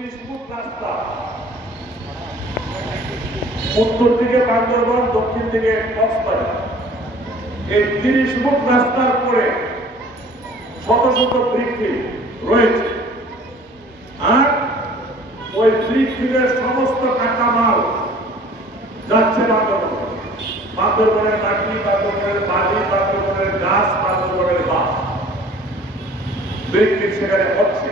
রাস্তা উত্তর দিকে বান্দরবান, দক্ষিণ দিকে কক্সবাজার, এই 30 ফুট রাস্তার পরে শত শত ব্রিকফিল্ড রয়েছে। আর ওই ব্রিকফিল্ডের সমস্ত কাঁচামাল যাচ্ছে বান্দরবান, বান্দরবানের মাটি, বান্দরবানের বালি, বান্দরবানের গাছ, বান্দরবানের বাস, ব্রিকফিল্ড সেখানে হচ্ছে।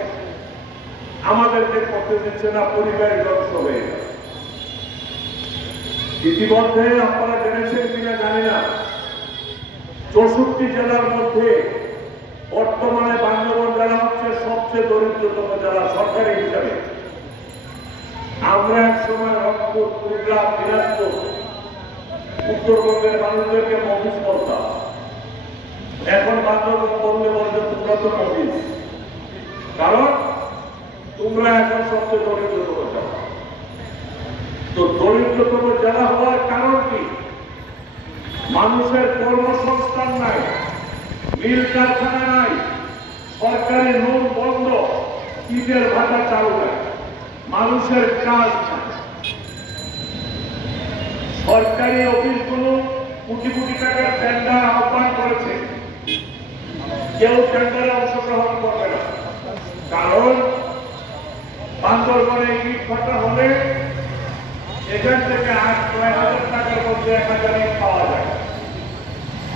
আমাদেরকে করতে দিচ্ছে না, পরিবার ধ্বংস হয়ে গেল। ইতিমধ্যে আপনারা জেনেছেন কিনা জানি না, 64 জেলার মধ্যে বর্তমানে বান্দরবান জেলা হচ্ছে সবচেয়ে দরিদ্রতম জেলা সরকারি হিসাবে। আমরা এক সময় রংপুর, কুড়িগ্রাম, দিনাজপুর, উত্তরবঙ্গের মানুষদেরকে মফিজ করতাম। এখন বান্দরবান বললে বলতে তোমরা তো মফিজ, কারণ তোমরা এখন সবচেয়ে দরিদ্রতম জেলা। তো দরিদ্রতম জেলা হওয়ার কারণ কি? মানুষের কর্মসংস্থান নাই, মিল কারখানা নাই, সরকারি লোন বন্ধ, ঈদের ভাতা চালু নাই, মানুষের কাজ নাই। সরকারি অফিসগুলো কোটি কোটি টাকার টেন্ডার আহ্বান করেছে, কেউ টেন্ডারে অংশগ্রহণ করবে না, কারণ বান্দরবানে ইট ভাটা হলে এখান থেকে 8-9 হাজার টাকার মধ্যে 1000 ইট পাওয়া যায়।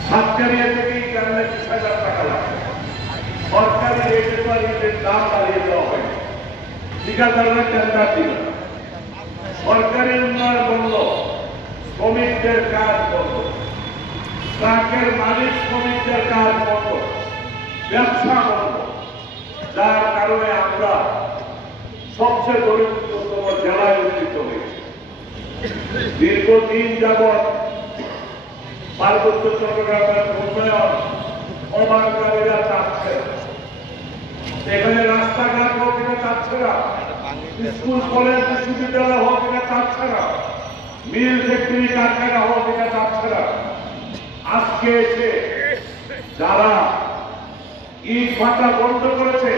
সাতকারিয়া থেকে ইট আনলে 20,000 টাকা লাগে। সরকারি রেটে তো ইটের দাম বাড়িয়ে দেওয়া হয়, ঠিকাদাররা টেন্ডার দিল, সরকারি উন্নয়ন বন্ধ, শ্রমিকদের কাজ বন্ধ, ট্রাকের মালিক শ্রমিকদের কাজ বন্ধ, ব্যবসা বন্ধ, যার কারণে আমরা সবচেয়ে দরিদ্রতম জেলায় উন্নীত হয়েছে। দীর্ঘদিন যাবৎ পার্বত্য চট্টগ্রামের উন্নয়ন অবাঙালিরা চাচ্ছে, এখানে রাস্তাঘাট হোক এটা চাচ্ছে না, স্কুল কলেজ বিশ্ববিদ্যালয় হোক এটা চাচ্ছে না, মিল ফ্যাক্টরি কারখানা হোক এটা চাচ্ছে না। আজকে এসে যারা ইট ভাটা বন্ধ করেছে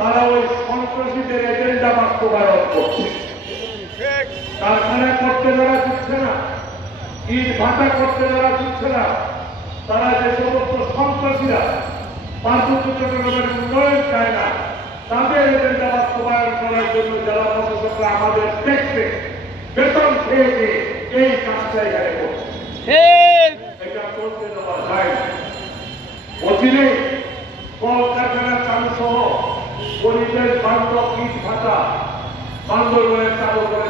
তারা ওই সন্ত্রাসীদের এজেন্ডা বাস্তবায়ন করছে। কারখানা করতে যারা দিচ্ছে না, ইট ভাটা করতে যারা দিচ্ছে না, তারা যে সমস্ত সন্ত্রাসীরা পার্বত্য চট্টগ্রামের উন্নয়ন চায় না, তাদের এজেন্ডা বাস্তবায়ন করার জন্য জেলা প্রশাসকরা আমাদের ট্যাক্সে বেতন খেয়ে দিয়ে এই কাজটা এখানে করছে। এটা চলতে দেওয়া যায় না। অচিরে কলকারখানা চালু সহ পরিবেশ বান্ধব ইট ভাটা বান্দরবানে চালু করে